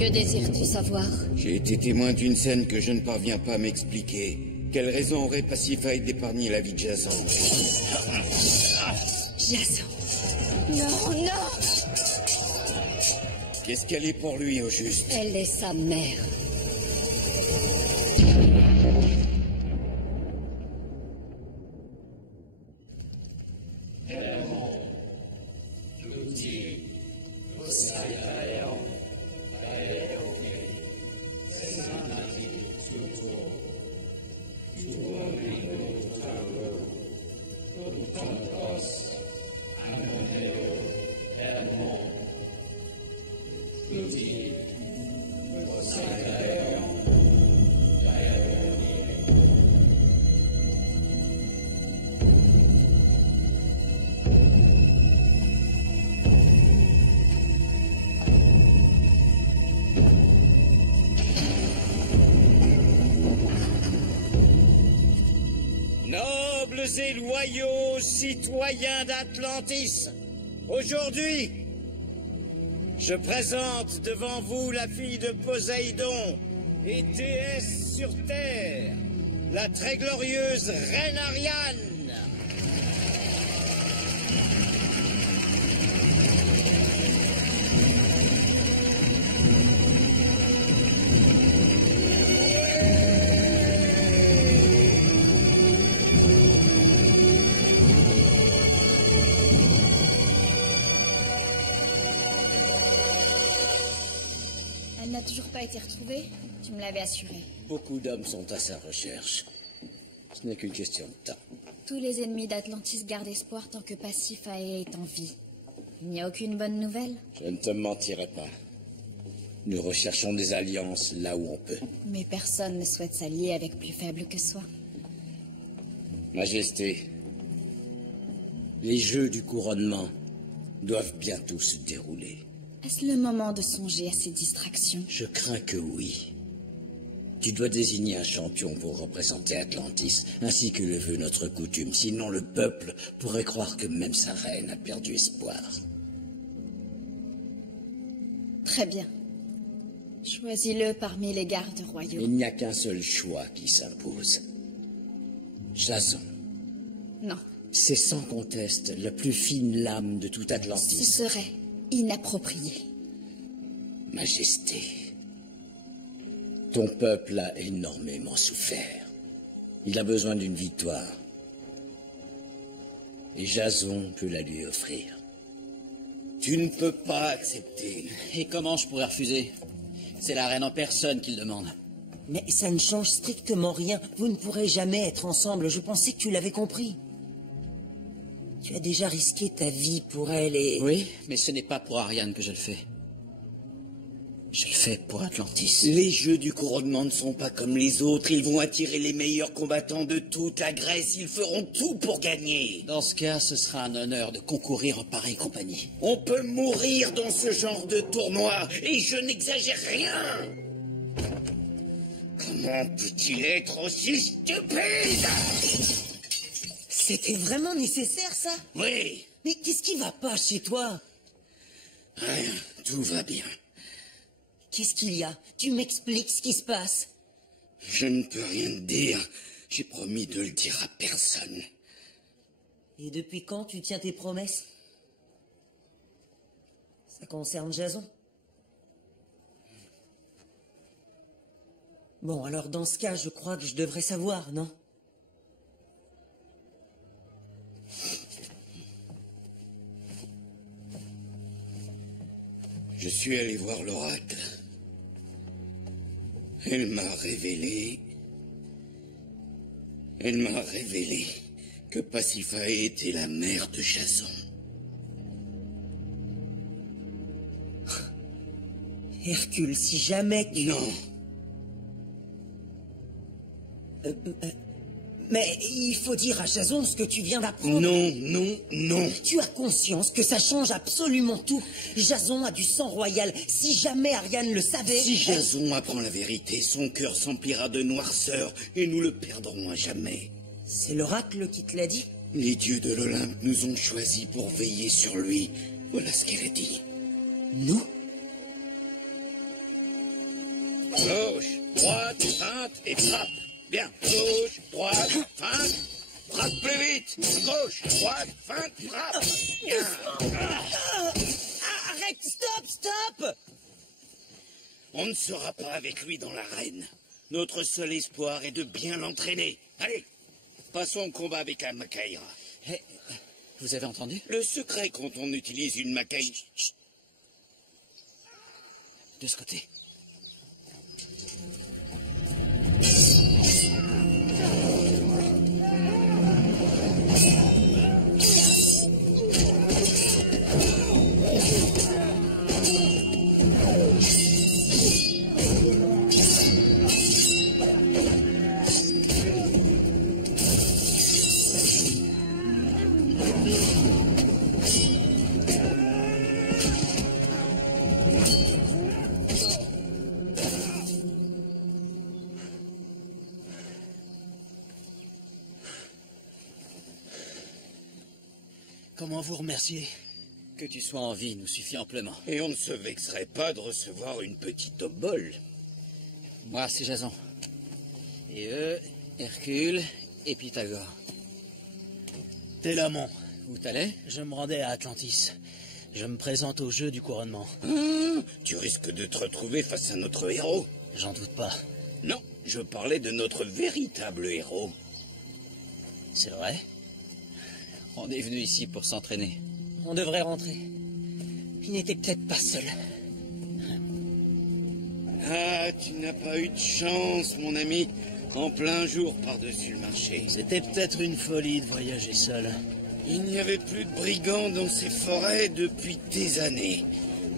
Que désires-tu savoir? J'ai été témoin d'une scène que je ne parviens pas à m'expliquer. Quelle raison aurait Pasiphae d'épargner la vie de Jason? Jason. Non, non! Qu'est-ce qu'elle est pour lui, au juste? Elle est sa mère. Nobles et loyaux citoyens d'Atlantis, aujourd'hui, je présente devant vous la fille de Poséidon et déesse sur terre, la très glorieuse reine Ariane. Elle n'a toujours pas été retrouvée? Tu me l'avais assuré. Beaucoup d'hommes sont à sa recherche. Ce n'est qu'une question de temps. Tous les ennemis d'Atlantis gardent espoir tant que Pasiphae est en vie. Il n'y a aucune bonne nouvelle? Je ne te mentirai pas. Nous recherchons des alliances là où on peut. Mais personne ne souhaite s'allier avec plus faible que soi. Majesté, les jeux du couronnement doivent bientôt se dérouler. Est-ce le moment de songer à ces distractions? Je crains que oui. Tu dois désigner un champion pour représenter Atlantis, ainsi que le veut notre coutume. Sinon, le peuple pourrait croire que même sa reine a perdu espoir. Très bien. Choisis-le parmi les gardes royaux. Il n'y a qu'un seul choix qui s'impose. Jason. Non. C'est sans conteste la plus fine lame de toute Atlantis. Ce serait inapproprié. Majesté, ton peuple a énormément souffert. Il a besoin d'une victoire. Et Jason peut la lui offrir. Tu ne peux pas accepter. Et comment je pourrais refuser? C'est la reine en personne qui le demande. Mais ça ne change strictement rien. Vous ne pourrez jamais être ensemble. Je pensais que tu l'avais compris. Tu as déjà risqué ta vie pour elle et... Oui, mais ce n'est pas pour Ariane que je le fais. Je le fais pour Atlantis. Les jeux du couronnement ne sont pas comme les autres. Ils vont attirer les meilleurs combattants de toute la Grèce. Ils feront tout pour gagner. Dans ce cas, ce sera un honneur de concourir en pareille compagnie. On peut mourir dans ce genre de tournoi. Et je n'exagère rien. Comment peut-il être aussi stupide? C'était vraiment nécessaire, ça? Oui. Mais qu'est-ce qui va pas chez toi? Rien, tout va bien. Qu'est-ce qu'il y a? Tu m'expliques ce qui se passe. Je ne peux rien te dire. J'ai promis de le dire à personne. Et depuis quand tu tiens tes promesses? Ça concerne Jason? Bon, alors dans ce cas, je crois que je devrais savoir, non? Je suis allé voir l'oracle. Elle m'a révélé que Pasiphae était la mère de Jason. Hercule, si jamais... Non. Mais il faut dire à Jason ce que tu viens d'apprendre. Non, non, non. Tu as conscience que ça change absolument tout. Jason a du sang royal. Si jamais Ariane le savait... Si Jason apprend la vérité, son cœur s'emplira de noirceur et nous le perdrons à jamais. C'est l'oracle qui te l'a dit? Les dieux de l'Olympe nous ont choisis pour veiller sur lui. Voilà ce qu'elle a dit. Nous? droite, feinte et frappe. Bien, gauche, droite, feinte, frappe plus vite. Gauche, droite, feinte, frappe. Bien. Arrête, stop! On ne sera pas avec lui dans l'arène. Notre seul espoir est de bien l'entraîner. Allez, passons au combat avec la Macaïra. Hé, vous avez entendu? Le secret quand on utilise une Macaïra... De ce côté. Comment vous remercier? Que tu sois en vie nous suffit amplement. Et on ne se vexerait pas de recevoir une petite obole. Moi, c'est Jason. Et eux, Hercule et Pythagore. Télamon. Où t'allais? Je me rendais à Atlantis. Je me présente au jeu du couronnement. Tu risques de te retrouver face à notre héros. J'en doute pas. Non, je parlais de notre véritable héros. C'est vrai? On est venu ici pour s'entraîner. On devrait rentrer. Il n'était peut-être pas seul. Ah, tu n'as pas eu de chance, mon ami. En plein jour par-dessus le marché. C'était peut-être une folie de voyager seul. Il n'y avait plus de brigands dans ces forêts depuis des années.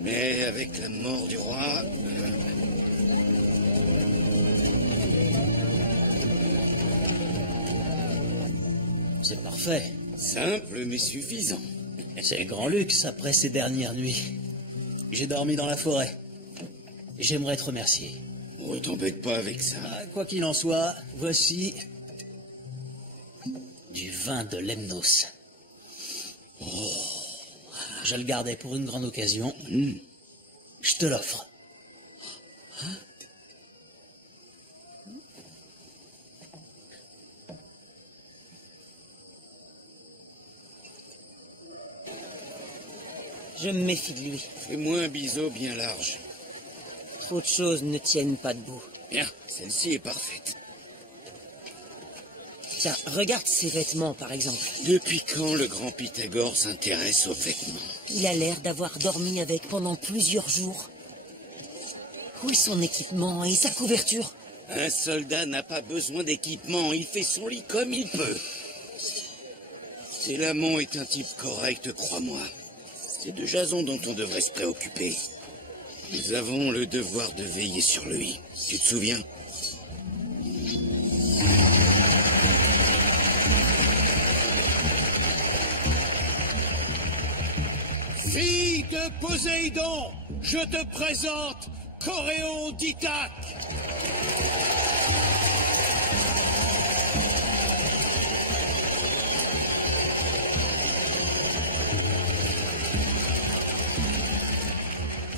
Mais avec la mort du roi... C'est parfait. Simple mais suffisant. C'est le grand luxe après ces dernières nuits. J'ai dormi dans la forêt. J'aimerais te remercier. Oh, t'embête pas avec ça. Ah, quoi qu'il en soit, voici du vin de Lemnos. Oh. Je le gardais pour une grande occasion. Je te l'offre. Je me méfie de lui. Fais-moi un biseau bien large. Trop de choses ne tiennent pas debout. Bien, celle-ci est parfaite. Tiens, regarde ses vêtements, par exemple. Depuis quand le grand Pythagore s'intéresse aux vêtements? Il a l'air d'avoir dormi avec pendant plusieurs jours. Où est son équipement et sa couverture? Un soldat n'a pas besoin d'équipement, il fait son lit comme il peut. Télamon est un type correct, crois-moi. C'est de Jason dont on devrait se préoccuper. Nous avons le devoir de veiller sur lui. Tu te souviens? Fille de Poséidon, je te présente Coréon d'Ithaque.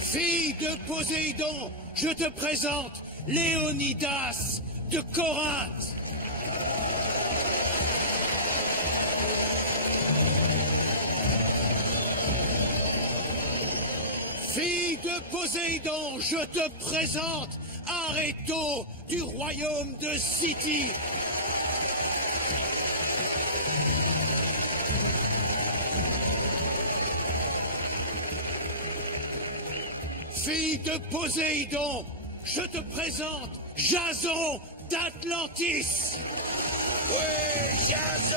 Fille de Poséidon, je te présente Léonidas de Corinthe. Fille de Poséidon, je te présente Aréto du royaume de Scythie. Fille de Poséidon, je te présente Jason d'Atlantis. Oui, Jason!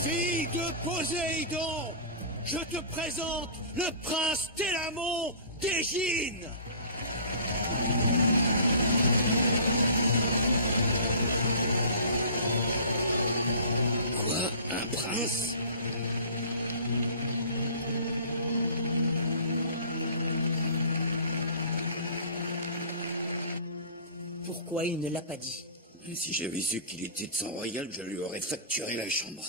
Fille de Poséidon, je te présente le prince Télamon d'Égine. Quoi? Un prince? Pourquoi il ne l'a pas dit? Et si j'avais su qu'il était de sang royal, je lui aurais facturé la chambre.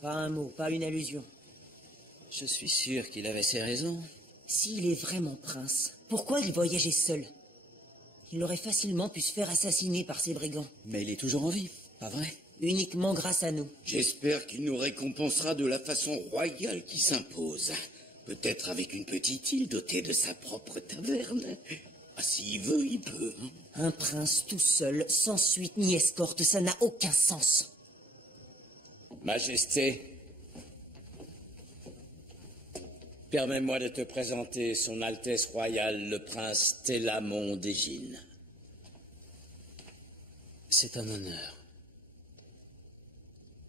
Pas un mot, pas une allusion. Je suis sûr qu'il avait ses raisons. S'il est vraiment prince, pourquoi il voyageait seul? Il aurait facilement pu se faire assassiner par ces brigands. Mais il est toujours en vie, pas vrai? Uniquement grâce à nous. J'espère qu'il nous récompensera de la façon royale qui s'impose. Peut-être avec une petite île dotée de sa propre taverne. Ah, s'il veut, il peut. Hein. Un prince tout seul, sans suite ni escorte, ça n'a aucun sens. Majesté, permets-moi de te présenter son Altesse royale, le prince Télamon d'Égine. C'est un honneur.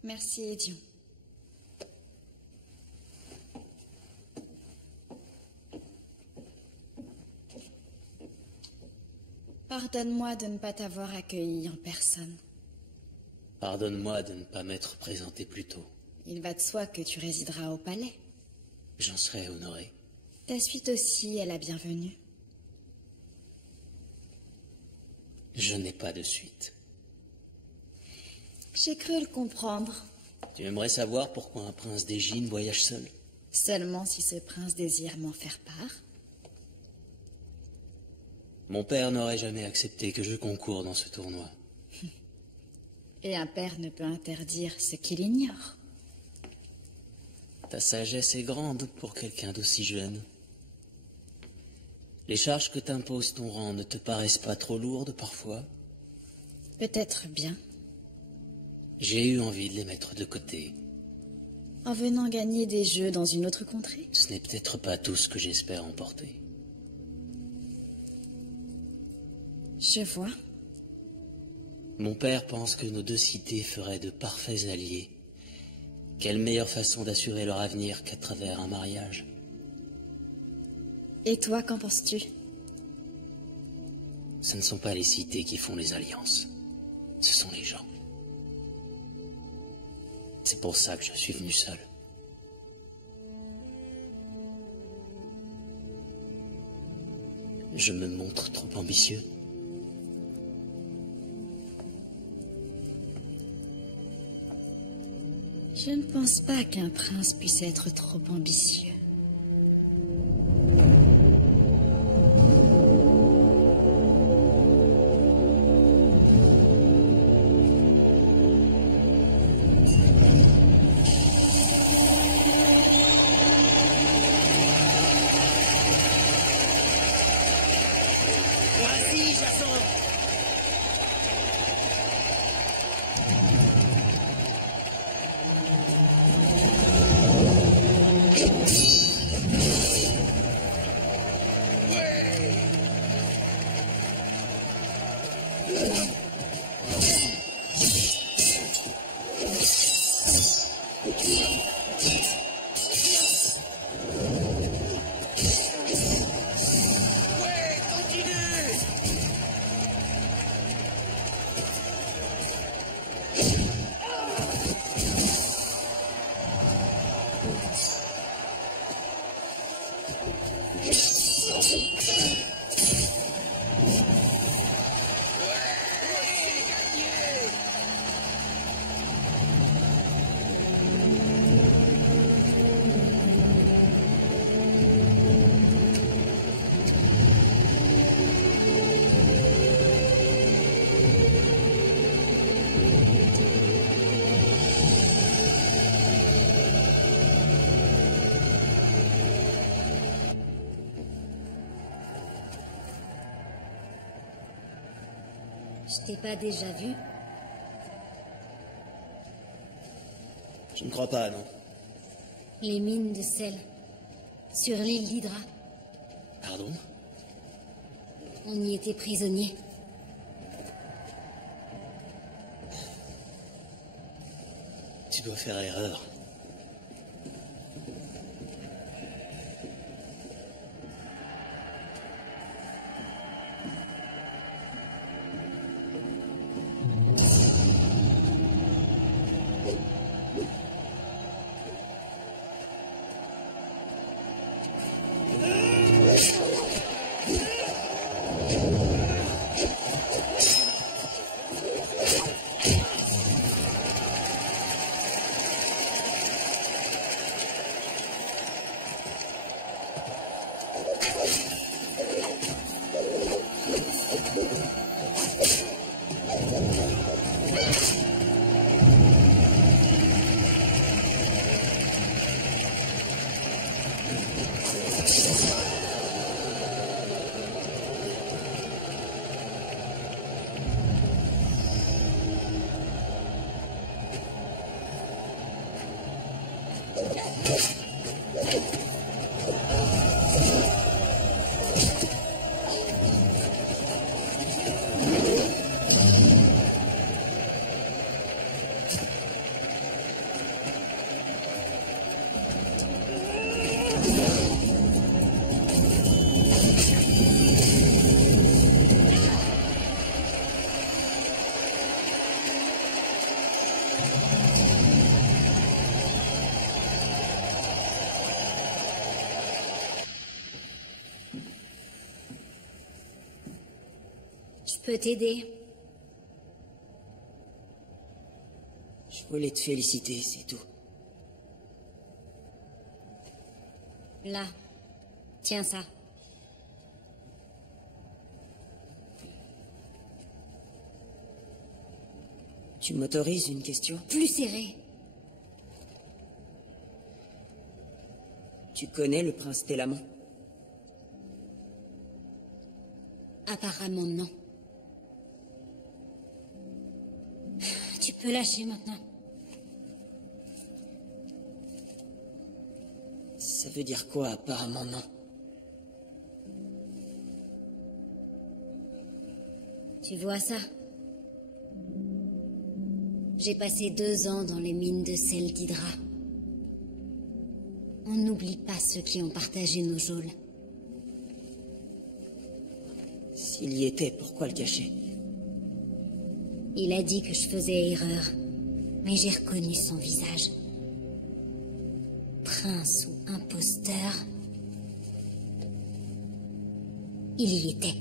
Merci, Edion. Pardonne-moi de ne pas t'avoir accueilli en personne. Pardonne-moi de ne pas m'être présenté plus tôt. Il va de soi que tu résideras au palais. J'en serais honoré. Ta suite aussi est la bienvenue. Je n'ai pas de suite. J'ai cru le comprendre. Tu aimerais savoir pourquoi un prince d'Égine voyage seul? Seulement si ce prince désire m'en faire part. Mon père n'aurait jamais accepté que je concours dans ce tournoi. Et un père ne peut interdire ce qu'il ignore. Ta sagesse est grande pour quelqu'un d'aussi jeune. Les charges que t'impose ton rang ne te paraissent pas trop lourdes parfois? Peut-être bien. J'ai eu envie de les mettre de côté. En venant gagner des jeux dans une autre contrée? Ce n'est peut-être pas tout ce que j'espère emporter. Je vois. Mon père pense que nos deux cités feraient de parfaits alliés. Quelle meilleure façon d'assurer leur avenir qu'à travers un mariage? Et toi, qu'en penses-tu? Ce ne sont pas les cités qui font les alliances. Ce sont les gens. C'est pour ça que je suis venu seul. Je me montre trop ambitieux. Je ne pense pas qu'un prince puisse être trop ambitieux. Vas-y, Jason. Je t'ai pas déjà vu? Je ne crois pas, non. Les mines de sel. Sur l'île d'Hydra. Pardon? On y était prisonniers. Tu dois faire erreur. Je peux t'aider. Je voulais te féliciter, c'est tout. Là. Tiens ça. Tu m'autorises une question? Plus serré. Tu connais le prince Télamon? Apparemment non. Tu peux lâcher maintenant. Ça veut dire quoi, apparemment non? Tu vois ça? J'ai passé 2 ans dans les mines de sel d'Hydra. On n'oublie pas ceux qui ont partagé nos geôles. S'il y était, pourquoi le cacher? Il a dit que je faisais erreur, mais j'ai reconnu son visage. Prince ou imposteur, il y était.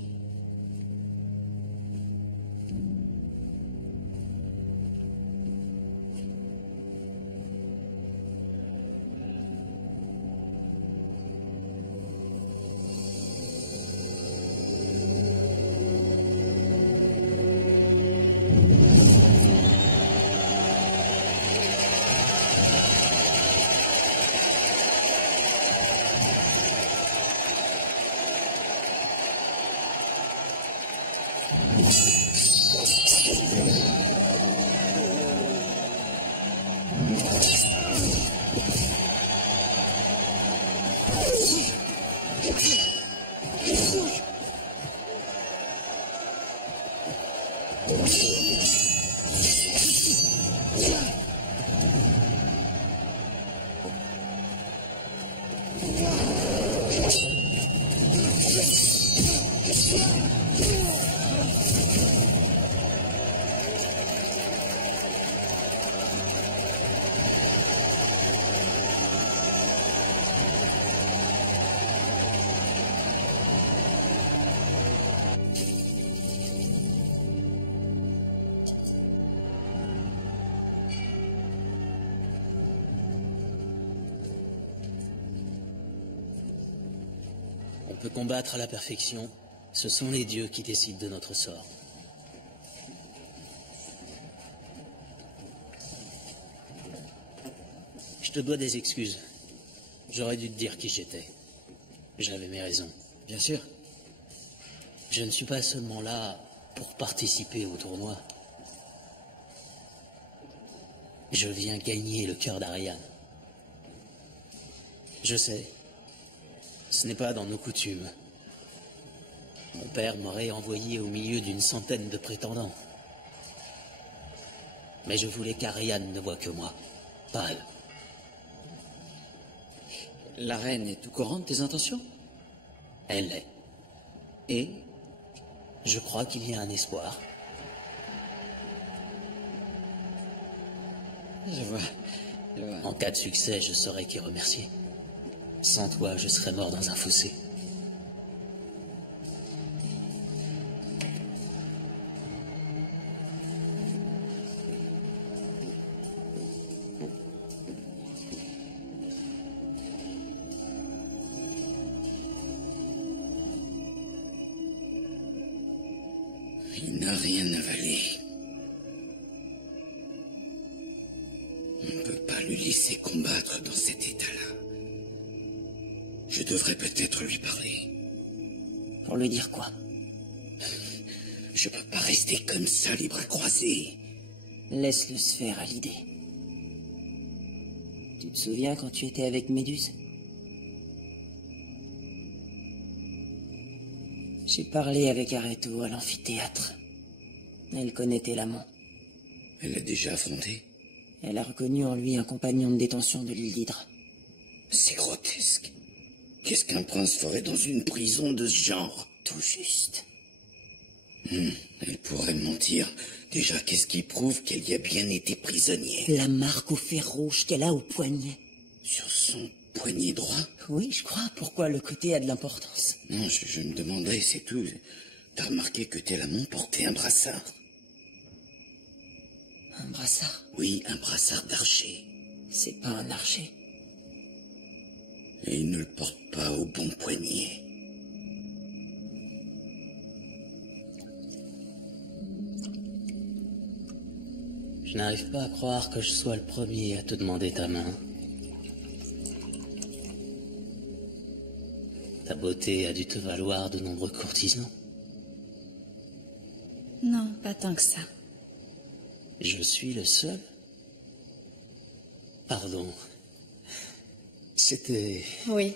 On peut combattre à la perfection. Ce sont les dieux qui décident de notre sort. Je te dois des excuses. J'aurais dû te dire qui j'étais. J'avais mes raisons. Bien sûr. Je ne suis pas seulement là pour participer au tournoi. Je viens gagner le cœur d'Ariane. Je sais, ce n'est pas dans nos coutumes. Mon père m'aurait envoyé au milieu d'une centaine de prétendants. Mais je voulais qu'Ariane ne voie que moi, pas elle. La reine est au courant de tes intentions? Elle l'est. Et Je crois qu'il y a un espoir. je vois. En cas de succès, je saurai qui remercier. Sans toi, je serais mort dans un fossé. Il n'a rien avalé. On ne peut pas le laisser combattre dans cet état-là. Je devrais peut-être lui parler. Pour lui dire quoi? Je peux pas rester comme ça, les bras croisés. Laisse-le se faire à l'idée. Tu te souviens quand tu étais avec Méduse? J'ai parlé avec Areto à l'amphithéâtre. Elle connaît l'amant. Elle l'a déjà affronté? Elle a reconnu en lui un compagnon de détention de l'île d'Hydre. C'est grotesque. Qu'est-ce qu'un prince ferait dans une prison de ce genre? Tout juste. Elle pourrait mentir. Déjà, qu'est-ce qui prouve qu'elle y a bien été prisonnière? La marque au fer rouge qu'elle a au poignet. Sur son poignet droit? Oui, je crois. Pourquoi le côté a de l'importance? Non, je me demandais, c'est tout. T'as remarqué que tel amant portait un brassard? Un brassard? Oui, un brassard d'archer. C'est pas un archer. Et il ne le porte pas au bon poignet. Je n'arrive pas à croire que je sois le premier à te demander ta main. Ta beauté a dû te valoir de nombreux courtisans. Non, pas tant que ça. Je suis le seul? Pardon. C'était... Oui,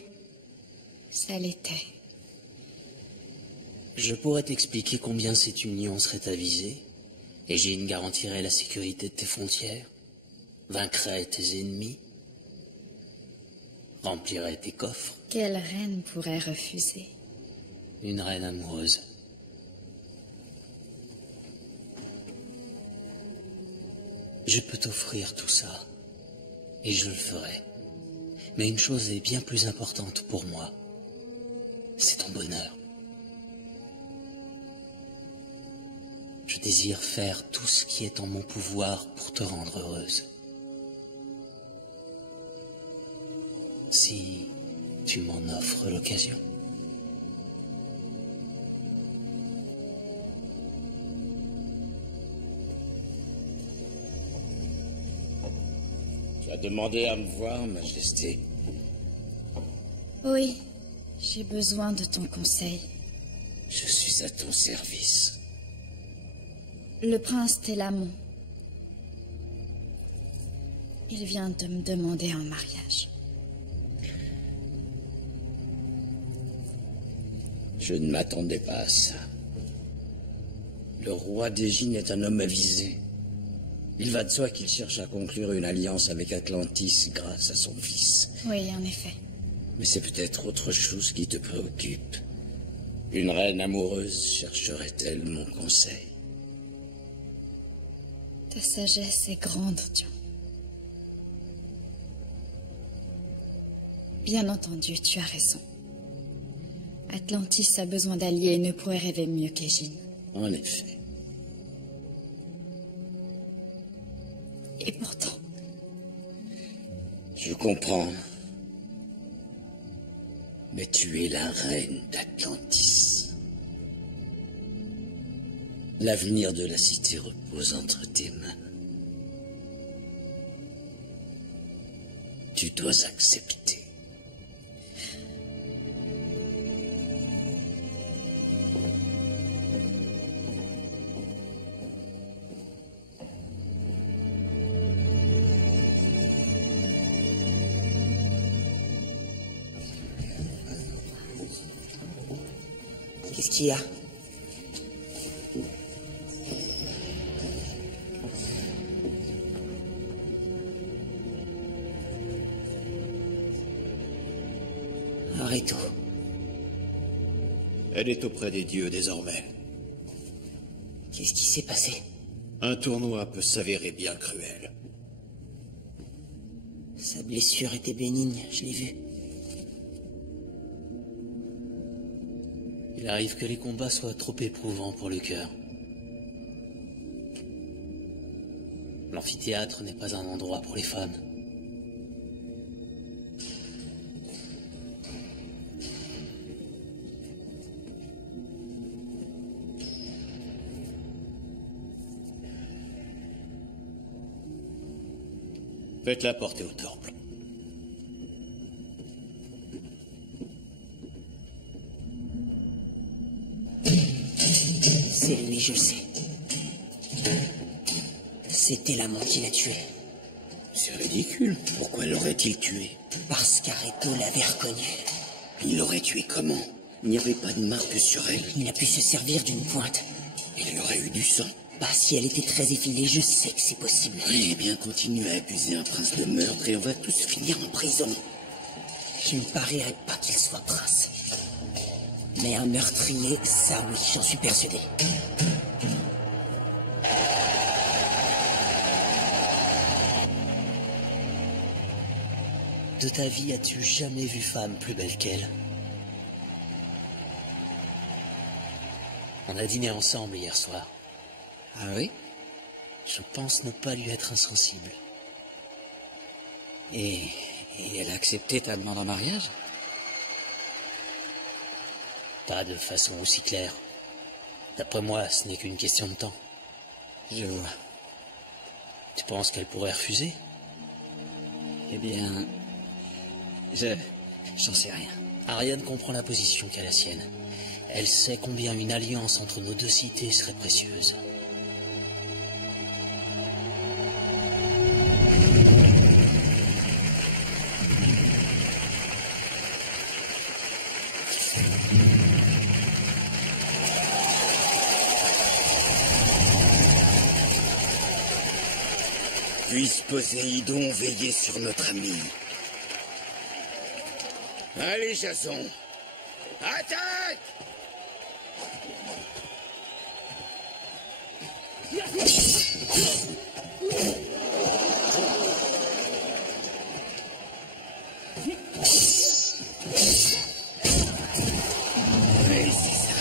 ça l'était. Je pourrais t'expliquer combien cette union serait avisée, et Jeanne garantirait la sécurité de tes frontières, vaincrait tes ennemis, remplirait tes coffres. Quelle reine pourrait refuser? Une reine amoureuse. Je peux t'offrir tout ça, et je le ferai. Mais une chose est bien plus importante pour moi. C'est ton bonheur. Je désire faire tout ce qui est en mon pouvoir pour te rendre heureuse. Si tu m'en offres l'occasion. Tu as demandé à me voir, Majesté. Oui, j'ai besoin de ton conseil. Je suis à ton service. Le prince Télamon. Il vient de me demander en mariage. Je ne m'attendais pas à ça. Le roi d'Égine est un homme avisé. Il va de soi qu'il cherche à conclure une alliance avec Atlantis grâce à son fils. Oui, en effet. Mais c'est peut-être autre chose qui te préoccupe. Une reine amoureuse chercherait-elle mon conseil? Ta sagesse est grande, Dion. Bien entendu, tu as raison. Atlantis a besoin d'alliés et ne pourrait rêver mieux qu'Égine. En effet. Et pourtant... Je comprends. Mais tu es la reine d'Atlantis. L'avenir de la cité repose entre tes mains. Tu dois accepter. Qu'est-ce qu'il y a? Areto. Elle est auprès des dieux désormais. Qu'est-ce qui s'est passé? Un tournoi peut s'avérer bien cruel. Sa blessure était bénigne, je l'ai vu. Il arrive que les combats soient trop éprouvants pour le cœur. L'amphithéâtre n'est pas un endroit pour les femmes. Faites-la porter au temple. C'est lui, je sais. C'était l'amant qui l'a tué. C'est ridicule. Pourquoi l'aurait-il tué? Parce qu'Areto l'avait reconnu. Il l'aurait tué comment? Il n'y avait pas de marque sur elle. Il a pu se servir d'une pointe. Il y aurait eu du sang. Bah, si elle était très effilée, je sais que c'est possible. Eh bien, continue à accuser un prince de meurtre et on va tous finir en prison. Je ne parierais pas qu'il soit prince. Mais un meurtrier, ça oui, j'en suis persuadé. De ta vie, as-tu jamais vu femme plus belle qu'elle? On a dîné ensemble hier soir. Ah oui? Je pense ne pas lui être insensible. Et elle a accepté ta demande en mariage? Pas de façon aussi claire. D'après moi, ce n'est qu'une question de temps. Je vois. Tu penses qu'elle pourrait refuser? Eh bien... J'en sais rien. Ariane comprend la position qu'est la sienne. Elle sait combien une alliance entre nos deux cités serait précieuse. Puisse Poséidon veiller sur notre ami. Allez, Jason. Attaque! Oui, c'est ça.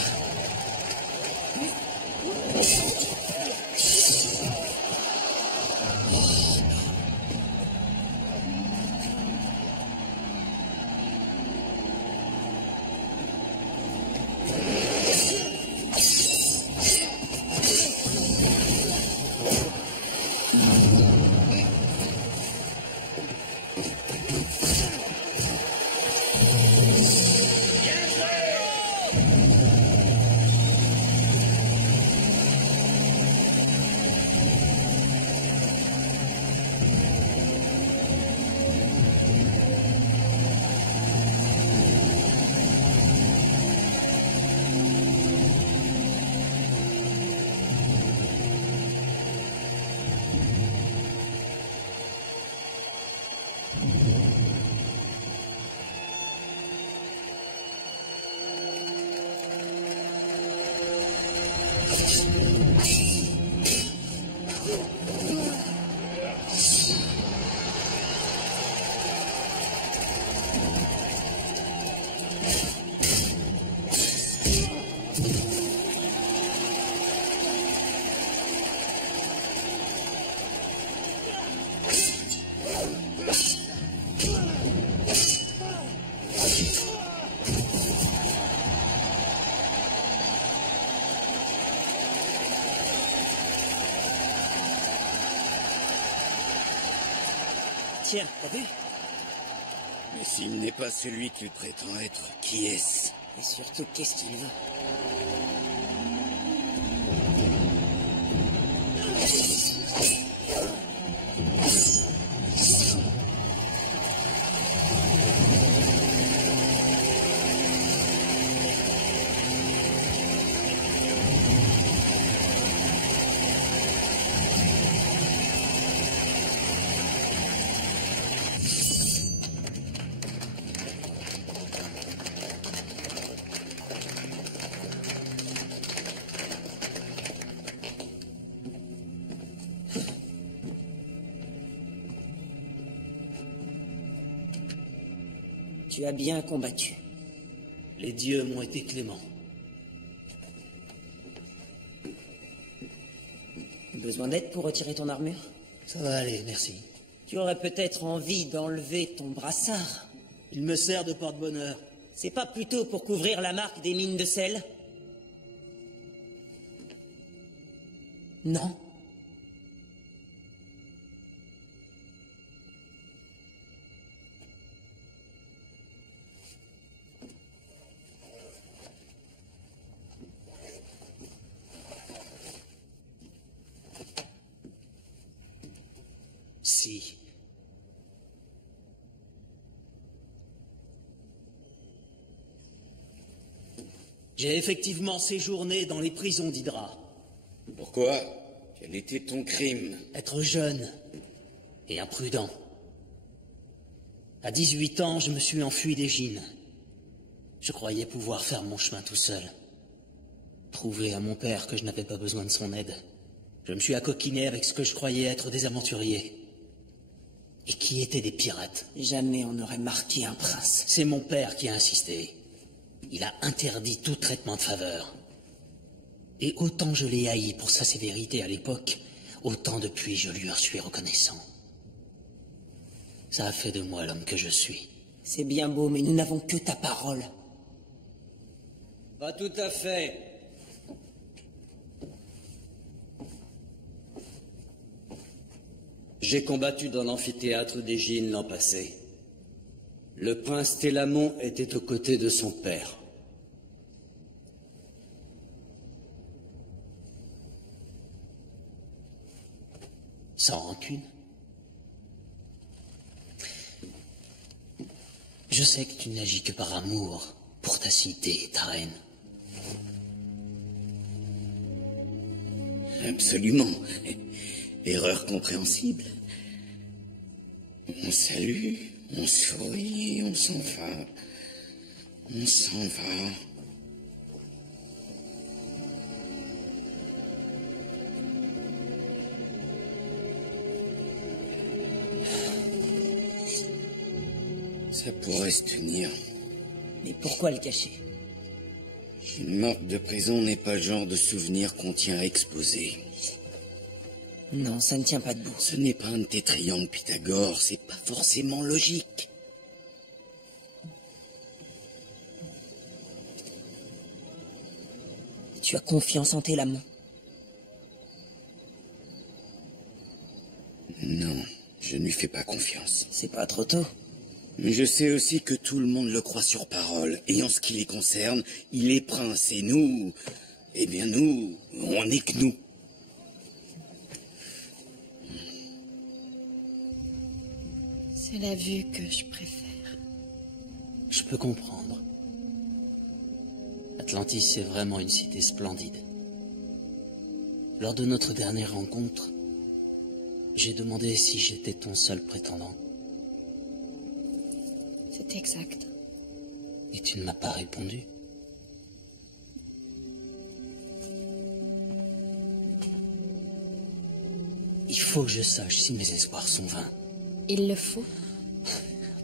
Tiens, t'as vu? Mais s'il n'est pas celui qu'il prétend être, qui est-ce? Et surtout, qu'est-ce qu'il veut? Tu as bien combattu. Les dieux m'ont été cléments. Besoin d'aide pour retirer ton armure? Ça va aller, merci. Tu aurais peut-être envie d'enlever ton brassard. Il me sert de porte-bonheur. C'est pas plutôt pour couvrir la marque des mines de sel? Non. Si. J'ai effectivement séjourné dans les prisons d'Hydra. Pourquoi? Quel était ton crime? Être jeune et imprudent. À 18 ans, je me suis enfui d'Égine. Je croyais pouvoir faire mon chemin tout seul. Prouver à mon père que je n'avais pas besoin de son aide. Je me suis accoquiné avec ce que je croyais être des aventuriers. Et qui étaient des pirates. Jamais on n'aurait marqué un prince. C'est mon père qui a insisté. Il a interdit tout traitement de faveur. Et autant je l'ai haï pour sa sévérité à l'époque, autant depuis je lui en suis reconnaissant. Ça a fait de moi l'homme que je suis. C'est bien beau, mais nous n'avons que ta parole. Pas tout à fait. J'ai combattu dans l'amphithéâtre d'Égine l'an passé. Le prince Télamon était aux côtés de son père. Sans rancune. Je sais que tu n'agis que par amour pour ta cité et ta reine. Absolument. Erreur compréhensible. On salue, on sourit, on s'en va. On s'en va. Ça pourrait se tenir. Mais pourquoi le cacher? Une marque de prison n'est pas le genre de souvenir qu'on tient à exposer. Non, ça ne tient pas debout. Ce n'est pas un de tes triangles Pythagore, c'est pas forcément logique. Tu as confiance en Télamon? Non, je ne lui fais pas confiance. C'est pas trop tôt. Mais je sais aussi que tout le monde le croit sur parole. Et en ce qui les concerne, il est prince. Et nous, eh bien nous, on n'est que nous. C'est la vue que je préfère. Je peux comprendre. Atlantis, c'est vraiment une cité splendide. Lors de notre dernière rencontre, j'ai demandé si j'étais ton seul prétendant. C'est exact. Et tu ne m'as pas répondu. Il faut que je sache si mes espoirs sont vains. Il le faut.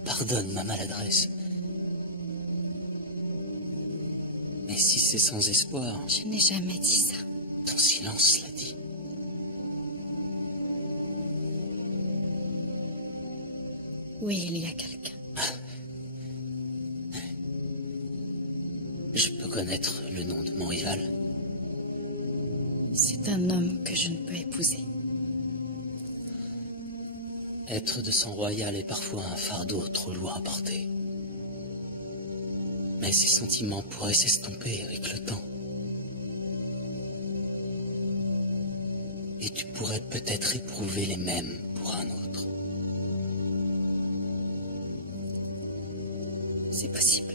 Pardonne ma maladresse. Mais si c'est sans espoir... Je n'ai jamais dit ça. Ton silence l'a dit. Oui, il y a quelqu'un. Je peux connaître le nom de mon rival. C'est un homme que je ne peux épouser. Être de sang royal est parfois un fardeau trop lourd à porter. Mais ces sentiments pourraient s'estomper avec le temps. Et tu pourrais peut-être éprouver les mêmes pour un autre. C'est possible.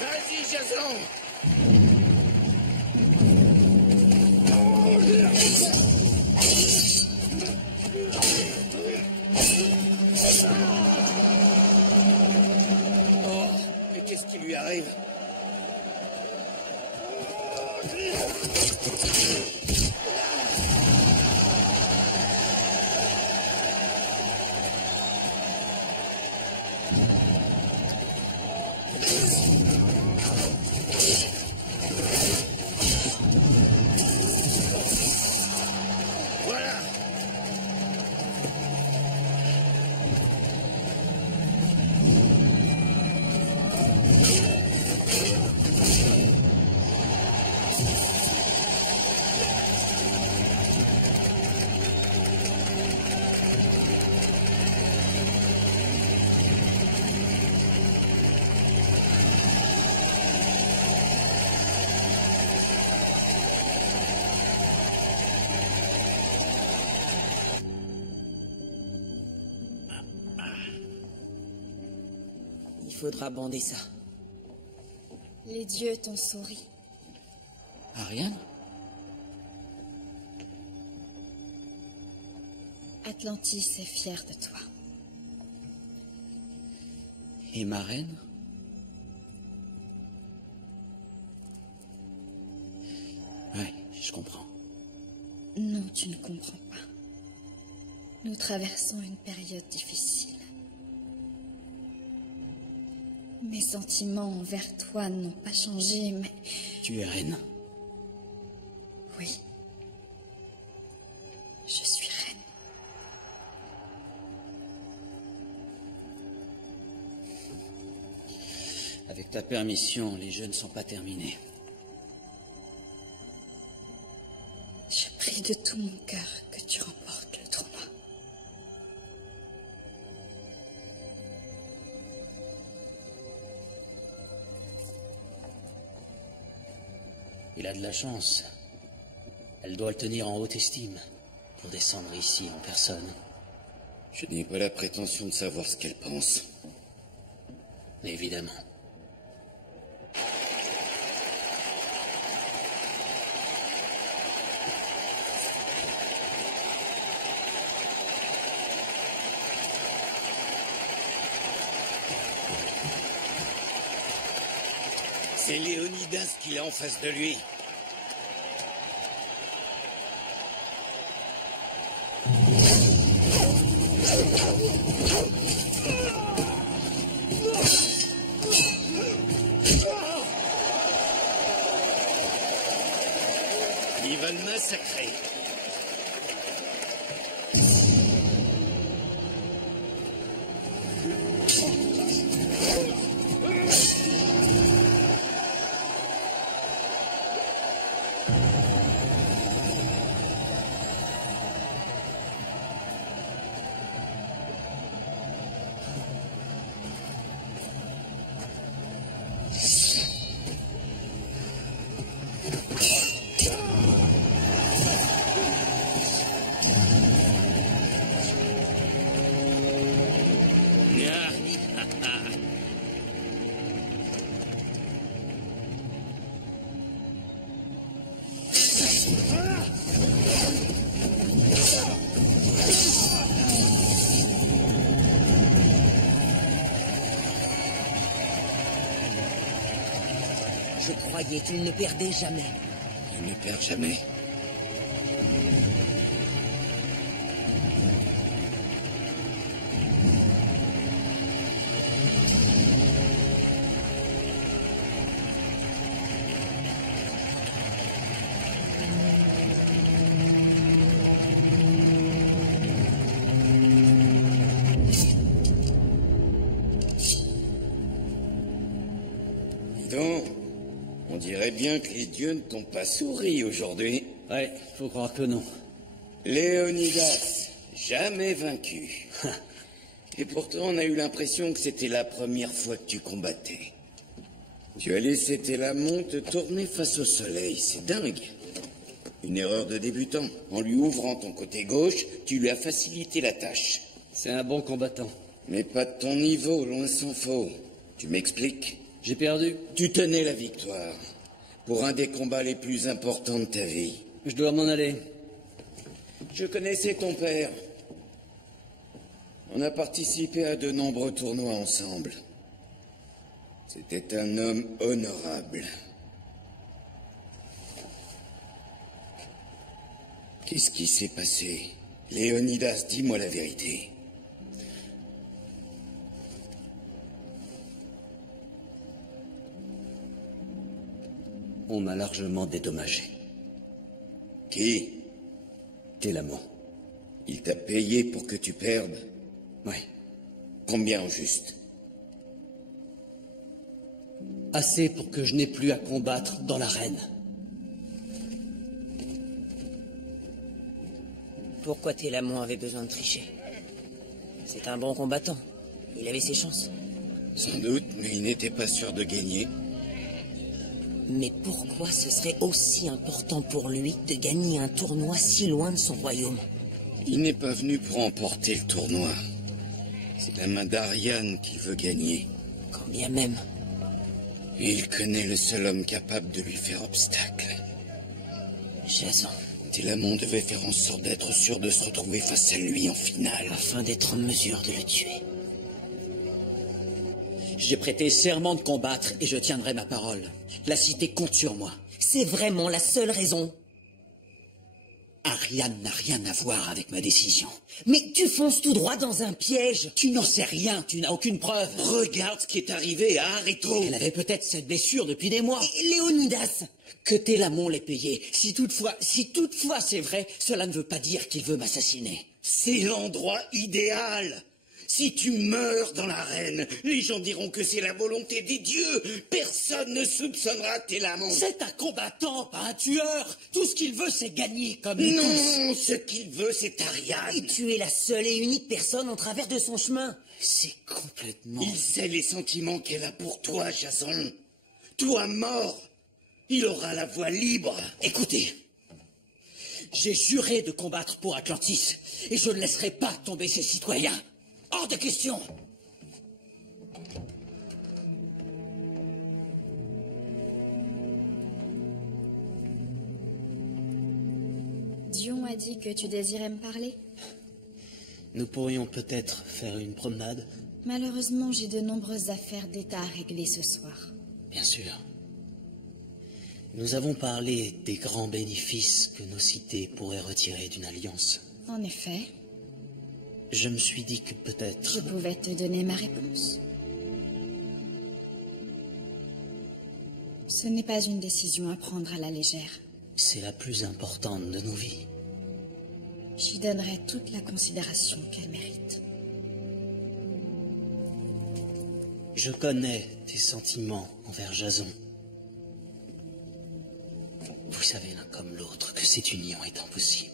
Vas-y, Jason! faudra bander ça. Les dieux t'ont souri. Ariane? Atlantis est fier de toi. Et ma reine? Ouais, je comprends. Non, tu ne comprends pas. Nous traversons une période difficile. Mes sentiments envers toi n'ont pas changé, mais... Tu es reine? Oui. Je suis reine. Avec ta permission, les jeux ne sont pas terminés. Je prie de tout mon cœur que tu remportes le tournoi. Il a de la chance. Elle doit le tenir en haute estime pour descendre ici en personne. Je n'ai pas la prétention de savoir ce qu'elle pense. Évidemment. C'est Léonidas qu'il a en face de lui. Il va le massacrer. Je croyais qu'il ne perdait jamais. Il ne perd jamais. Donc, on dirait bien que les dieux ne t'ont pas souri aujourd'hui. Ouais, faut croire que non. Léonidas, jamais vaincu. Et pourtant, on a eu l'impression que c'était la première fois que tu combattais. Tu as laissé tes lamons te tourner face au soleil, c'est dingue. Une erreur de débutant. En lui ouvrant ton côté gauche, tu lui as facilité la tâche. C'est un bon combattant. Mais pas de ton niveau, loin s'en faut. Tu m'expliques? J'ai perdu. Tu tenais la victoire. Pour un des combats les plus importants de ta vie. Je dois m'en aller. Je connaissais ton père. On a participé à de nombreux tournois ensemble. C'était un homme honorable. Qu'est-ce qui s'est passé? Léonidas, dis-moi la vérité. On m'a largement dédommagé. Qui? Télamon. Il t'a payé pour que tu perdes? Ouais. Combien au juste? Assez pour que je n'ai plus à combattre dans l'arène. Pourquoi Télamon avait besoin de tricher? C'est un bon combattant. Il avait ses chances. Sans doute, mais il n'était pas sûr de gagner. Mais pourquoi ce serait aussi important pour lui de gagner un tournoi si loin de son royaume? Il n'est pas venu pour emporter le tournoi. C'est la main d'Ariane qui veut gagner. Quand bien même. Il connaît le seul homme capable de lui faire obstacle. Jason. Télamon devait faire en sorte d'être sûr de se retrouver face à lui en finale. Afin d'être en mesure de le tuer. J'ai prêté serment de combattre et je tiendrai ma parole. La cité compte sur moi. C'est vraiment la seule raison. Ariane n'a rien à voir avec ma décision. Mais tu fonces tout droit dans un piège. Tu n'en sais rien, tu n'as aucune preuve. Regarde ce qui est arrivé à Areto. Elle avait peut-être cette blessure depuis des mois. Et Léonidas. Que Télamon l'ait payé. Si toutefois c'est vrai, cela ne veut pas dire qu'il veut m'assassiner. C'est l'endroit idéal. Si tu meurs dans l'arène, les gens diront que c'est la volonté des dieux. Personne ne soupçonnera Télamon. C'est un combattant, pas un tueur. Tout ce qu'il veut, c'est gagner comme nous tous. Non, ce qu'il veut, c'est Ariane. Et tu es la seule et unique personne en travers de son chemin. C'est complètement... Il sait les sentiments qu'elle a pour toi, Jason. Toi mort, il aura la voie libre. Écoutez, j'ai juré de combattre pour Atlantis, et je ne laisserai pas tomber ses citoyens. Hors de question. Dion a dit que tu désirais me parler. Nous pourrions peut-être faire une promenade. Malheureusement, j'ai de nombreuses affaires d'État à régler ce soir. Bien sûr. Nous avons parlé des grands bénéfices que nos cités pourraient retirer d'une alliance. En effet, Je me suis dit que peut-être... je pouvais te donner ma réponse. Ce n'est pas une décision à prendre à la légère. C'est la plus importante de nos vies. J'y donnerai toute la considération qu'elle mérite. Je connais tes sentiments envers Jason. Vous savez l'un comme l'autre que cette union est impossible.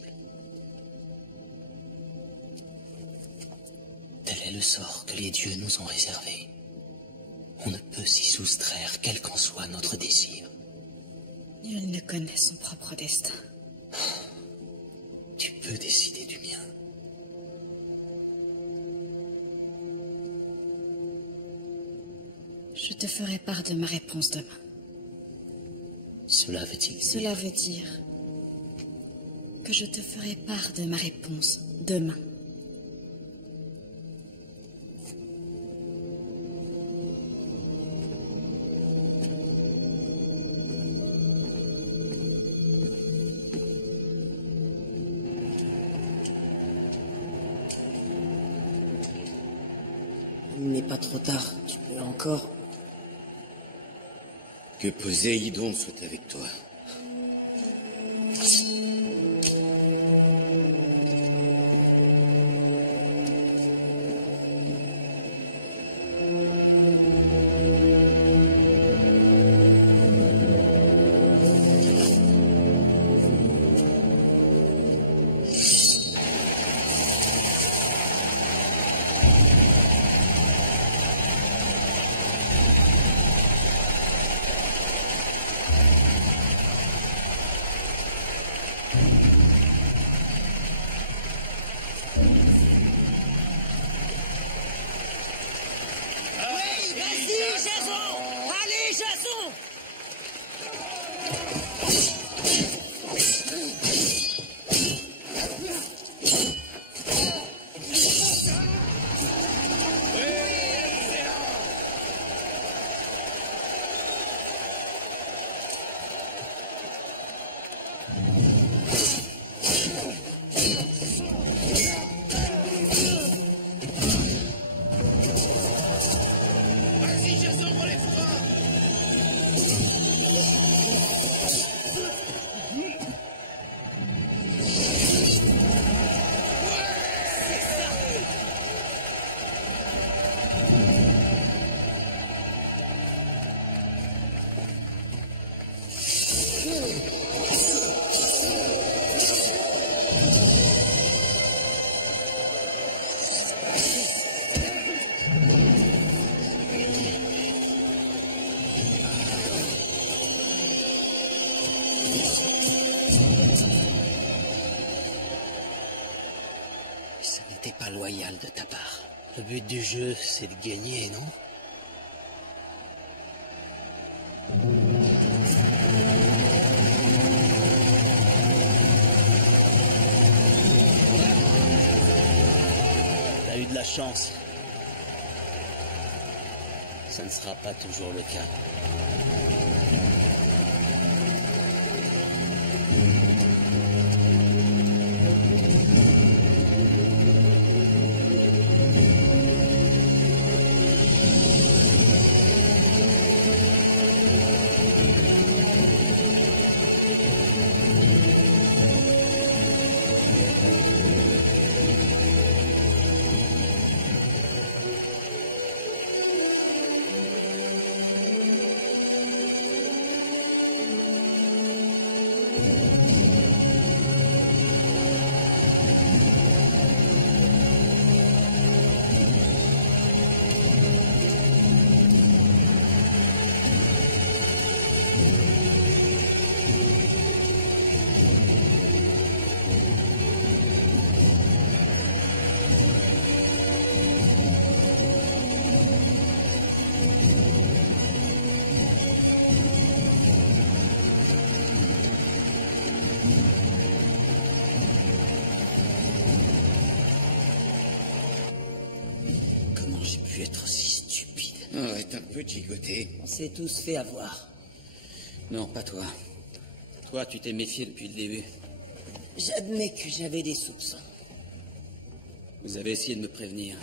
Tel est le sort que les dieux nous ont réservé. On ne peut s'y soustraire, quel qu'en soit notre désir. Nul ne connaît son propre destin. Tu peux décider du mien. Je te ferai part de ma réponse demain. Cela veut-il dire... Cela veut dire que je te ferai part de ma réponse demain. Il n'est pas trop tard, tu peux encore... Que Poséidon soit avec toi. Ça n'était pas loyal de ta part. Le but du jeu, c'est de gagner, non? la chance. Ça ne sera pas toujours le cas. J'ai pu être si stupide. Arrête un peu de gigoter. On s'est tous fait avoir. Non, pas toi. Toi, tu t'es méfié depuis le début. J'admets que j'avais des soupçons. Vous avez essayé de me prévenir.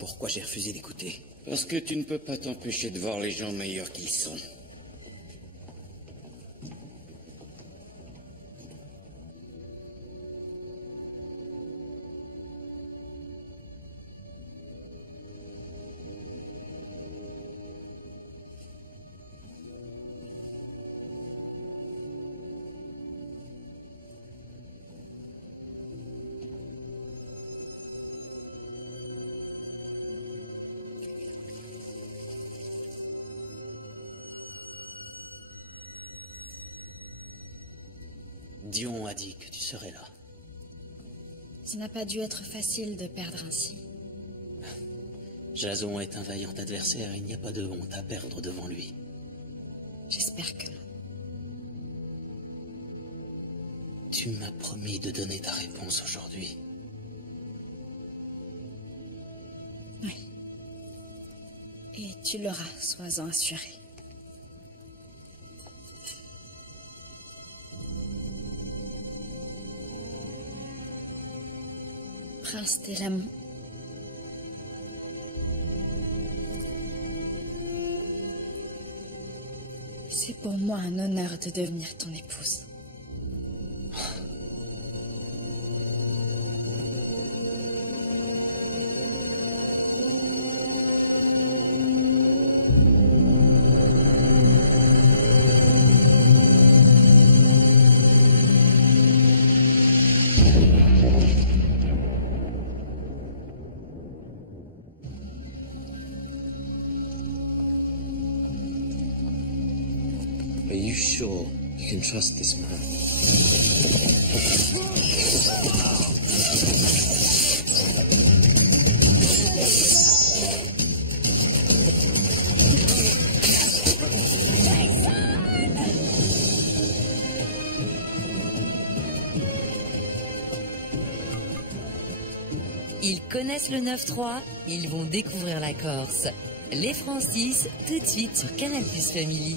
Pourquoi j'ai refusé d'écouter? Parce que tu ne peux pas t'empêcher de voir les gens meilleurs qu'ils sont. Dion a dit que tu serais là. Ça n'a pas dû être facile de perdre ainsi. Jason est un vaillant adversaire, il n'y a pas de honte à perdre devant lui. J'espère que non. Tu m'as promis de donner ta réponse aujourd'hui. Oui. Et tu l'auras, sois-en assuré. Prince Telamon. C'est pour moi un honneur de devenir ton épouse. Are you sure you can trust this man? Ils connaissent le 9-3, ils vont découvrir la Corse. Les Francis, tout de suite sur Canal+ Family.